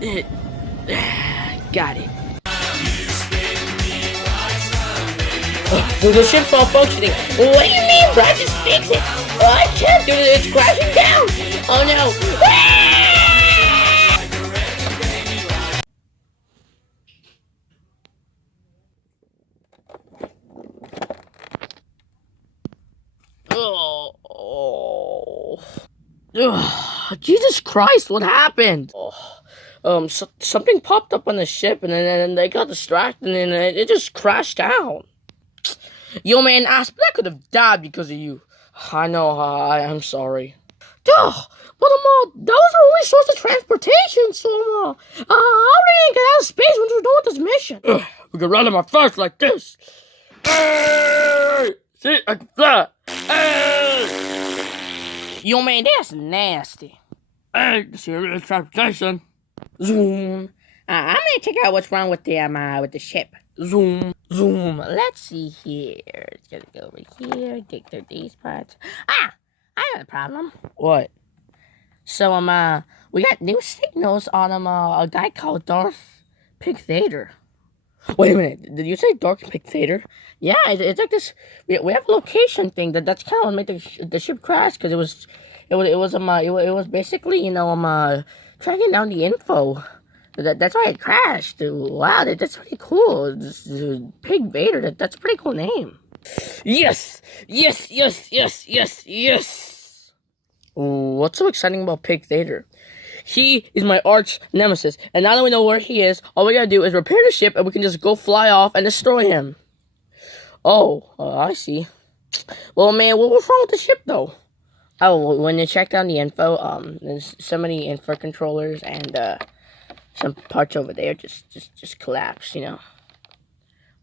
Got it. The ship's malfunctioning. What do you mean, bro? Just fix it. I can't do it. It's crashing down. Oh no. Jesus Christ, what happened? Something popped up on the ship, and then they got distracted, and it just crashed down. Yo, man, Asp, I could have died because of you. I know, I'm sorry. Duh, but that was our only source of transportation, so how are we gonna get out of space once we're done with this mission? We can run on my first like this. See, I can fly. Yo, man, that's nasty. Hey, serious transportation. Zoom. I'm gonna check out what's wrong with the ship. Zoom. Let's see here. Just go over here, dig through these parts. I have a problem. What? So, we got new signals on, a guy called Darth Pig-Vader. Wait a minute, did you say Darth Pig-Vader? Yeah, it's like this, we have a location thing that's kind of what made the ship crash, because it was basically, tracking down the info. That's why it crashed. Wow, that's pretty cool. Pig-Vader, that's a pretty cool name. Yes! What's so exciting about Pig-Vader? He is my arch nemesis, and now that we know where he is, all we gotta do is repair the ship, and we can just go fly off and destroy him. Oh, I see. Well, man, what's wrong with the ship, though? Oh, when you check down the info, there's so many info controllers, and, some parts over there just collapsed,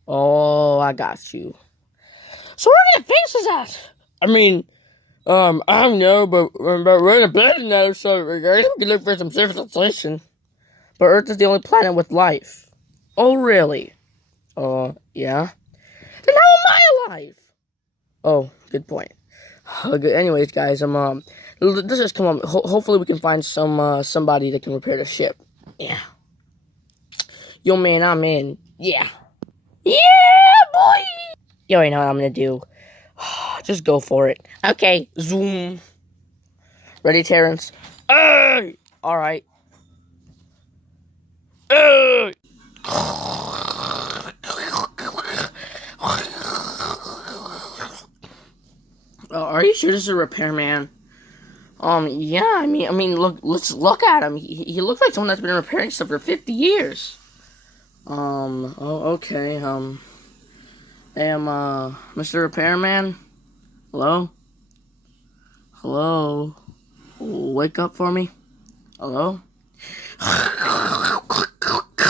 Oh, I got you. So we're gonna fix his ass. I mean, I don't know, but we're in a planet now, so we can look for some civilization. But Earth is the only planet with life. Oh, really? Yeah? Then how am I alive? Oh, good point. Anyways, guys, let's just come on. Hopefully we can find somebody that can repair the ship. Yeah. Yo, man, I'm in. Yeah. Yeah, boy! You already know what I'm gonna do. Just go for it. Okay, zoom. Ready, Terrence? Hey! Alright. Hey! Are you sure this is a repairman? Yeah, I mean, let's look at him. He looks like someone that's been repairing stuff for 50 years. Okay, hey, Mr. Repairman? Hello? Hello? Wake up for me? Hello?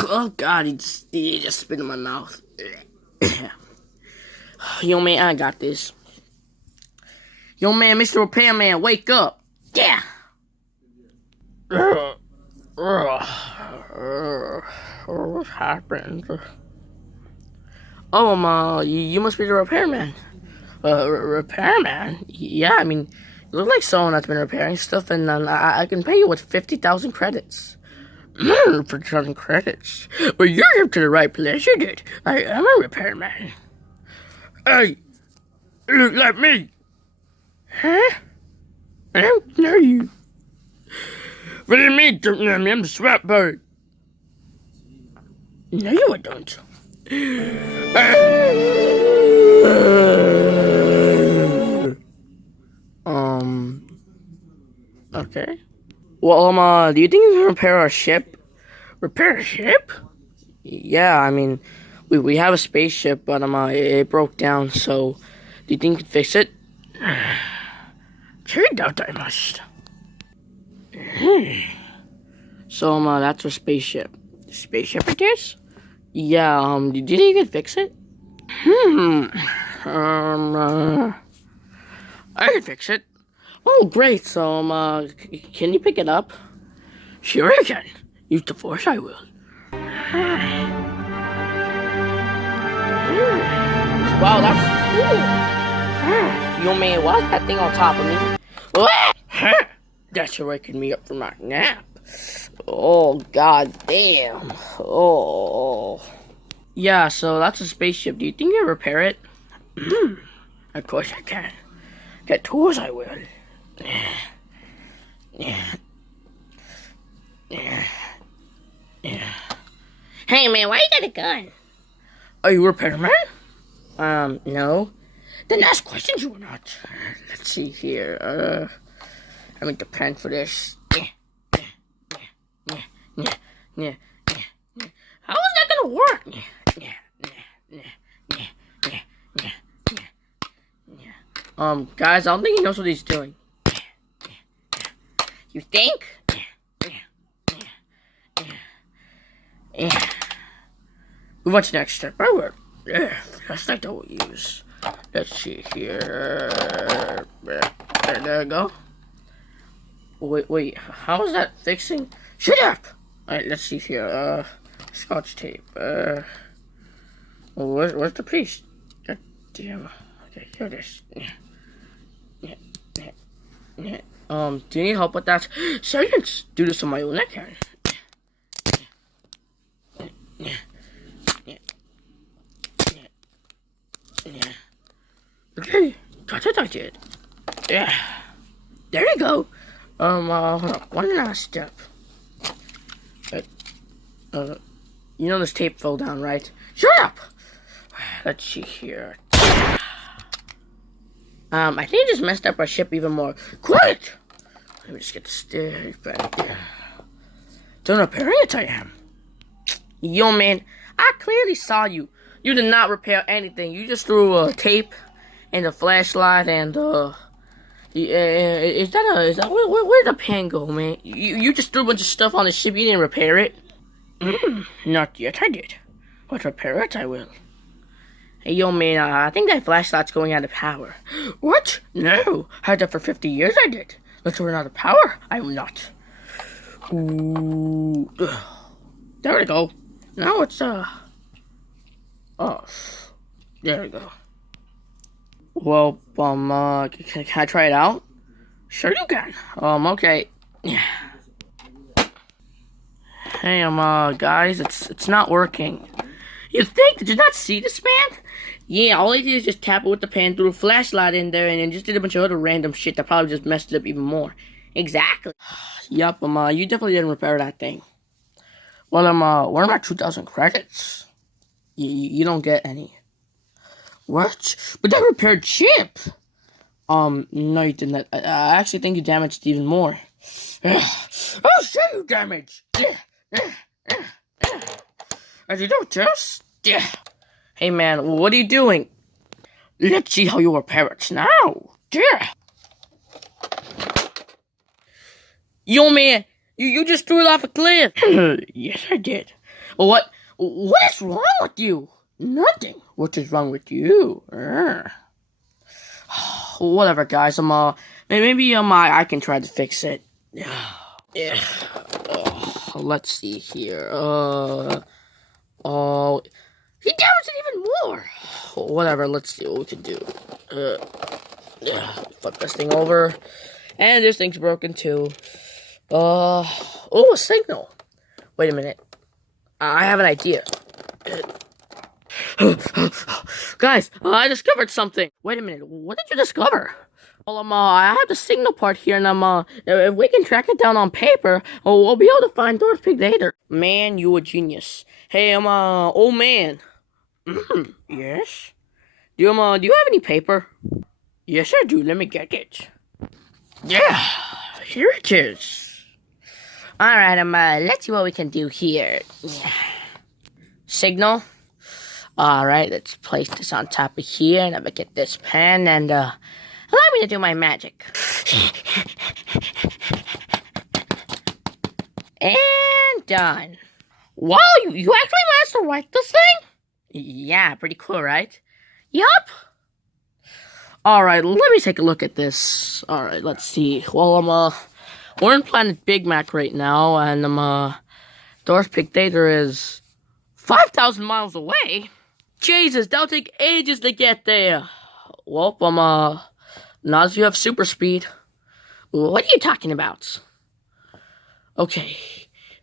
Oh, God, he just spit in my mouth. Yo, man, I got this. Yo, man, Mr. Repairman, wake up. Yeah. What happened? Oh, you must be the repairman. Repairman? Yeah, I mean, you look like someone that's been repairing stuff, and I can pay you with 50,000 credits. 50,000 credits? Well, you're here to the right place, you did. I am a repairman. Hey, you look like me. Huh? I don't know you. What do you mean, don't know me? I'm the swap bird. No, you don't. Okay. Well, do you think you can repair our ship? Repair a ship? Yeah, I mean, we have a spaceship, but, it broke down, so do you think you can fix it? Sure doubt I must. So, that's our spaceship. Spaceship it is? Yeah, do you think you can fix it? I can fix it. Oh, great, so, can you pick it up? Sure I can. Use the force, I will. Wow, that's cool. Yo, man, why's that thing on top of me? That's waking me up from my nap. Oh, god damn. Oh. Yeah, so that's a spaceship. Do you think you can repair it? Of course I can. Get tools, I will. Hey, man, why you got a gun? Are you a repairman? No. Then ask questions you were not. Let's see here. I need to plan for this. How is that gonna work? Guys, I don't think he knows what he's doing. You think? Move on to the next step. I will. That's like that we'll use. Let's see here. There we go. Wait. How is that fixing? Shut up! Alright, let's see here. Scotch tape. Where's the priest? God damn. Okay, here it is. Do you need help with that? Silence! Do this on my own, I can. Okay, got it, I did. Yeah. There you go. Hold on. One last step. You know this tape fell down, right? Shut up! Let's see here. I think I just messed up our ship even more. Quiet! Let me just get the stick back there. Don't repairing it, I am. Yo, man, I clearly saw you. You did not repair anything. You just threw a tape and a flashlight and, where'd the pen go, man? You just threw a bunch of stuff on the ship. You didn't repair it? Not yet, I did. But repair it, I will. Hey, yo, man, I think that flashlight's going out of power. What? No. Had that for 50 years, I did. Let's run out of power. I am not. Ooh. There we go. Now it's, off. There we go. Well, can I try it out? Sure you can. Okay. Yeah. Hey, guys, it's not working. You think? Did you not see this, man? Yeah, all I did is just tap it with the pen, threw a flashlight in there, and then just did a bunch of other random shit that probably just messed it up even more. Exactly. Yup, you definitely didn't repair that thing. Well, where are my 2,000 credits? You don't get any. What? But that repaired chip! No, you didn't. I actually think you damaged even more. I'll show you damage! As you don't just... Hey, man, what are you doing? Let's see how you repair it now. Yo, man, you just threw it off a cliff. Yes, I did. What is wrong with you? Nothing. What is wrong with you? Whatever, guys. Maybe I can try to fix it. Yeah. Let's see here. Oh, he damaged it even more. Whatever. Let's see what we can do. Flip this thing over, and this thing's broken too. A signal. Wait a minute. I have an idea. Guys, I discovered something. Wait a minute. What did you discover? Well, I have the signal part here, and if we can track it down on paper, we'll be able to find Dorothy Pig later. Man, you a genius. Hey, old man. Yes? Do you have any paper? Yes, I do. Let me get it. Yeah, here it is. Alright, let's see what we can do here. Signal. Alright, let's place this on top of here, and I'm gonna get this pen, and, allow me to do my magic. And done. Wow, you actually managed to write this thing? Yeah, pretty cool, right? Yup. Alright, let me take a look at this. Alright, let's see. Well, we're in planet Big Mac right now, and, Dorothy Pig Theater is 5,000 miles away. Jesus, that'll take ages to get there. Well, not if you have super speed. What are you talking about? Okay,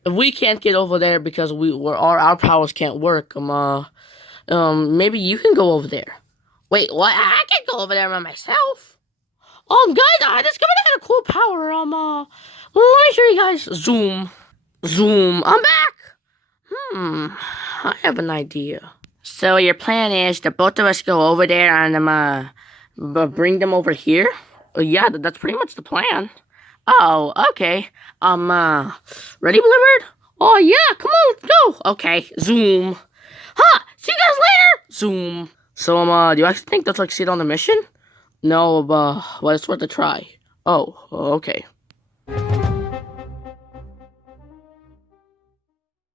if we can't get over there because our powers can't work, maybe you can go over there. Wait, what? I can't go over there by myself. Guys, I discovered I had a cool power. Let me show you guys. Zoom, zoom. I'm back. I have an idea. So your plan is the both of us go over there and bring them over here? Yeah, that's pretty much the plan. Oh, okay. Ready, Blizzard? Oh yeah, come on, let's go. Okay, zoom. See you guys later. Zoom. So do you actually think that's like it on the mission? No, well, it's worth a try. Oh, okay.